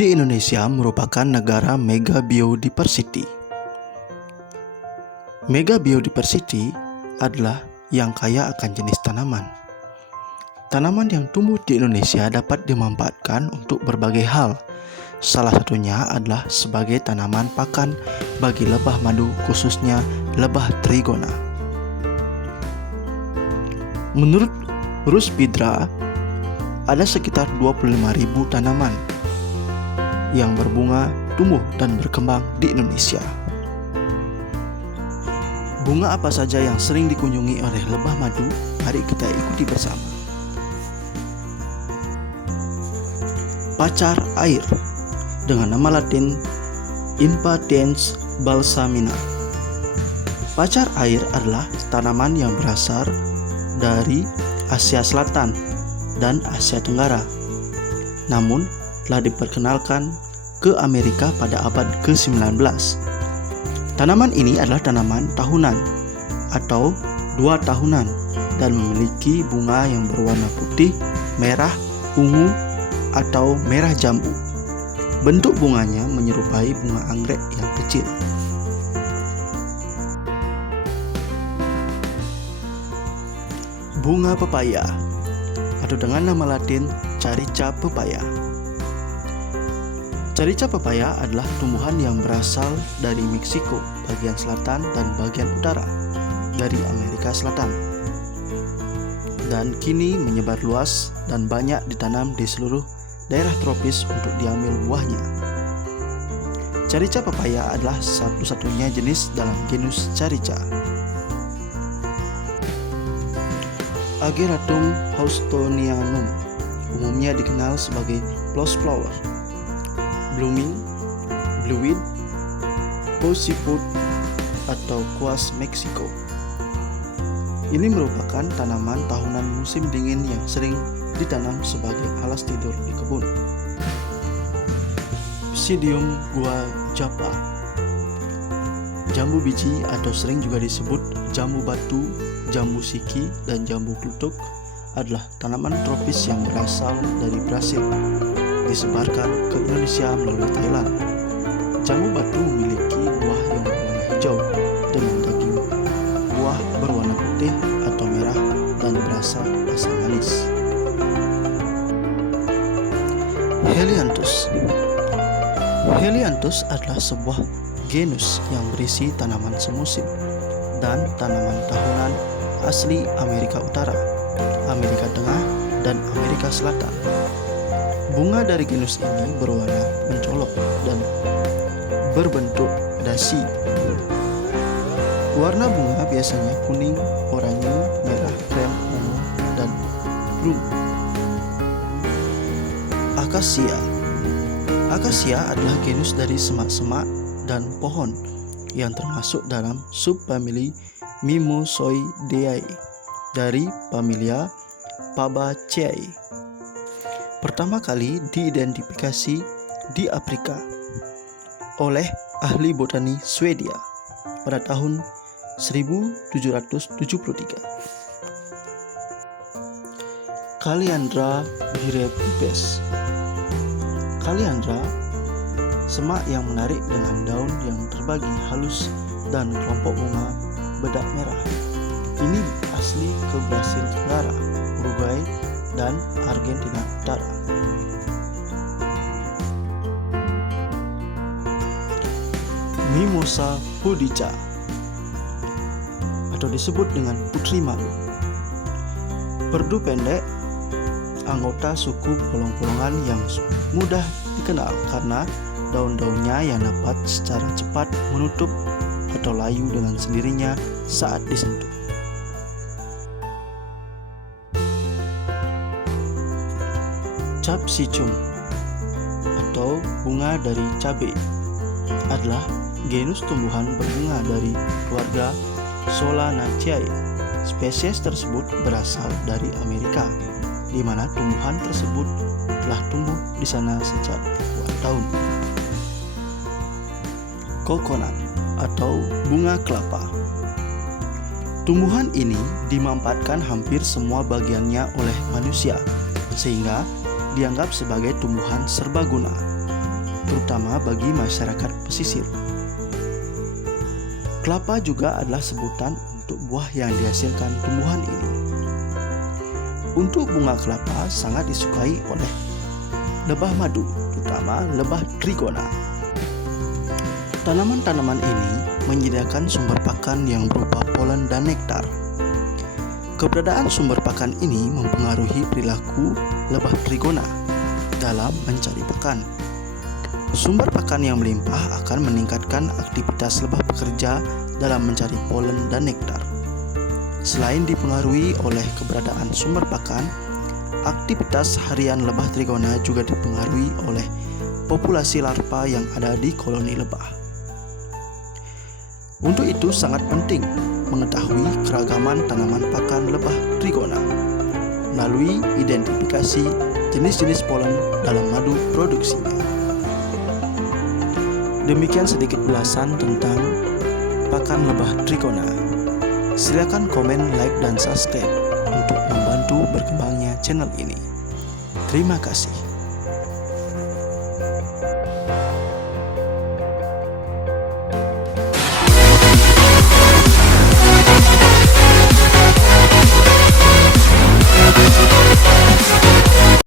Di Indonesia merupakan negara mega biodiversity. Mega biodiversity adalah yang kaya akan jenis tanaman. Tanaman yang tumbuh di Indonesia dapat dimanfaatkan untuk berbagai hal. Salah satunya adalah sebagai tanaman pakan bagi lebah madu, khususnya lebah trigona. Menurut Ruspidra, ada sekitar 25.000 tanaman yang berbunga, tumbuh, dan berkembang di Indonesia. Bunga apa saja yang sering dikunjungi oleh lebah madu? Mari kita ikuti bersama. Pacar air dengan nama latin Impatiens balsamina. Pacar air adalah tanaman yang berasal dari Asia Selatan dan Asia Tenggara, namun telah diperkenalkan ke Amerika pada abad ke-19. Tanaman ini adalah tanaman tahunan atau 2 tahunan dan memiliki bunga yang berwarna putih, merah, ungu, atau merah jambu. Bentuk bunganya menyerupai bunga anggrek yang kecil. Bunga pepaya atau dengan nama latin Carica pepaya. Carica pepaya adalah tumbuhan yang berasal dari Meksiko bagian selatan dan bagian utara dari Amerika Selatan, dan kini menyebar luas dan banyak ditanam di seluruh daerah tropis untuk diambil buahnya. Carica pepaya adalah satu-satunya jenis dalam genus Carica. Ageratum houstonianum umumnya dikenal sebagai close flower, blooming, blueweed, pussyfoot, atau kuas Meksiko. Ini merupakan tanaman tahunan musim dingin yang sering ditanam sebagai alas tidur di kebun. Psidium guajapa, jambu biji atau sering juga disebut jambu batu, jambu siki, dan jambu klutuk adalah tanaman tropis yang berasal dari Brasil, disebarkan ke Indonesia melalui Thailand. Jambu batu memiliki buah yang berwarna hijau dengan daging buah berwarna putih atau merah dan berasa asam manis. Helianthus. Helianthus adalah sebuah genus yang berisi tanaman semusim dan tanaman tahunan asli Amerika Utara, Amerika Tengah, dan Amerika Selatan. Bunga dari genus ini berwarna mencolok dan berbentuk dasi. Warna bunga biasanya kuning, oranye, merah, krem, ungu, dan brun. Akasia. Akasia adalah genus dari semak-semak dan pohon yang termasuk dalam subfamili Mimosoideae dari familia Fabaceae. Pertama kali diidentifikasi di Afrika oleh ahli botani Swedia pada tahun 1773. Kaliandra birepipes. Kaliandra, semak yang menarik dengan daun yang terbagi halus dan kelompok bunga bedak merah. Ini asli ke Brasil Tenggara, Uruguay, dan Argentina Utara. Mimosa pudica atau disebut dengan putri malu. Perdu pendek, anggota suku bolong-bolongan yang mudah dikenal karena daun-daunnya yang dapat secara cepat menutup atau layu dengan sendirinya saat disentuh. Capsicum atau bunga dari cabai adalah genus tumbuhan berbunga dari keluarga Solanaceae. Spesies tersebut berasal dari Amerika, di mana tumbuhan tersebut telah tumbuh di sana sejak ribuan tahun. Coconut atau bunga kelapa. Tumbuhan ini dimanfaatkan hampir semua bagiannya oleh manusia, sehingga dianggap sebagai tumbuhan serbaguna. terutama bagi masyarakat pesisir. Kelapa juga adalah sebutan untuk buah yang dihasilkan tumbuhan ini. Untuk bunga kelapa sangat disukai oleh lebah madu, terutama lebah trigona. Tanaman-tanaman ini menyediakan sumber pakan yang berupa polen dan nektar. Keberadaan sumber pakan ini mempengaruhi perilaku lebah trigona dalam mencari pakan. Sumber pakan yang melimpah akan meningkatkan aktivitas lebah pekerja dalam mencari polen dan nektar. Selain dipengaruhi oleh keberadaan sumber pakan, aktivitas harian lebah trigona juga dipengaruhi oleh populasi larva yang ada di koloni lebah. Untuk itu sangat penting mengetahui keragaman tanaman pakan lebah trigona melalui identifikasi jenis-jenis polen dalam madu produksinya. Demikian sedikit ulasan tentang pakan lebah trigona. Silakan komen, like, dan subscribe untuk membantu berkembangnya channel ini. Terima kasih.